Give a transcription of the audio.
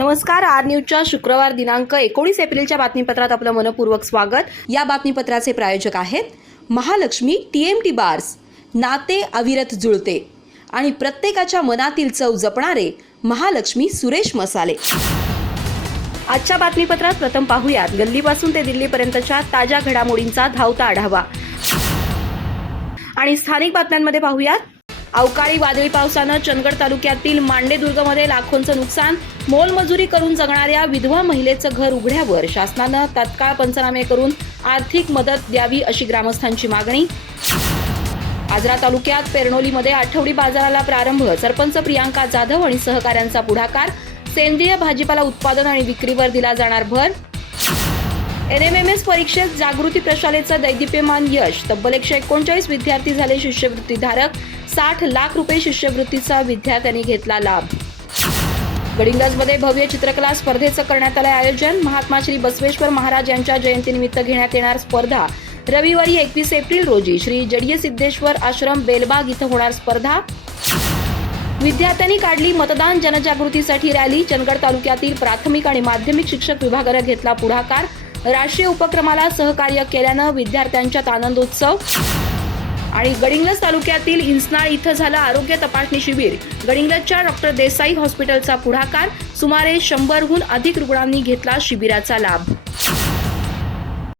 नमस्कार, आर न्यूजच्या शुक्रवार दिनांक 19 एप्रिलच्या बातमीपत्रात आपलं मनपूर्वक स्वागत। या बातमीपत्राचे प्रायोजक आहेत महालक्ष्मी TMT बार्स, नाते अविरत जुळते आणि प्रत्येकाच्या मनातील चव जपणारे महालक्ष्मी सुरेश मसाले। आजच्या बातमीपत्रात प्रथम पाहूयात गल्लीपासून ते दिल्लीपर्यंतच्या ताज्या घडामोडींचा धावता आढावा आणि स्थानिक बातम्यांमध्ये पाहूयात अवकाळी वादळी पावसानं चंदगड तालुक्यातील मांडेदुर्गमध्ये लाखोंचं नुकसान, मोलमजुरी करून जगणाऱ्या विधवा महिलेचं घर उघड्यावर, शासनानं तत्काळ पंचनामे करून आर्थिक मदत द्यावी अशी ग्रामस्थांची मागणी। आजरा तालुक्यात पेरनोलीमध्ये आठवडी बाजाराला प्रारंभ, सरपंच प्रियांका जाधव आणि सहकाऱ्यांचा पुढाकार, सेंद्रिय भाजीपाला उत्पादन आणि विक्रीवर दिला जाणार भर। NMMS परीक्षेत जागृती प्रशालेचं दैदिप्यमान यश, तब्बल 139 विद्यार्थी झाले शिष्यवृत्तीधारक, 60 लाख रुपये शिष्यवृत्तीचा विद्यार्थ्यांनी घेतला लाभ। गडिंग्लजमध्ये भव्य चित्रकला स्पर्धेचं करण्यात आलं आयोजन, महात्मा श्री बसवेश्वर महाराज यांच्या जयंतीनिमित्त घेण्यात येणार स्पर्धा। रविवारी 21 एप्रिल रोजी श्री जडिय सिद्धेश्वर आश्रम बेलबाग इथं होणार स्पर्धा। विद्यार्थ्यांनी काढली मतदान जनजागृतीसाठी रॅली, चंदगड तालुक्यातील प्राथमिक आणि माध्यमिक शिक्षक विभागानं घेतला पुढाकार, राष्ट्रीय उपक्रमाला सहकार्य केल्यानं विद्यार्थ्यांच्यात आनंदोत्सव। आणि गडिंग्लज तालुक्यातील इंसनाळ इथं झालं आरोग्य तपासणी शिबिर, गडिंग्लजच्या डॉक्टर देसाई हॉस्पिटलचा पुढाकार, सुमारे 100हून अधिक रुग्णांनी घेतला शिबिराचा लाभ।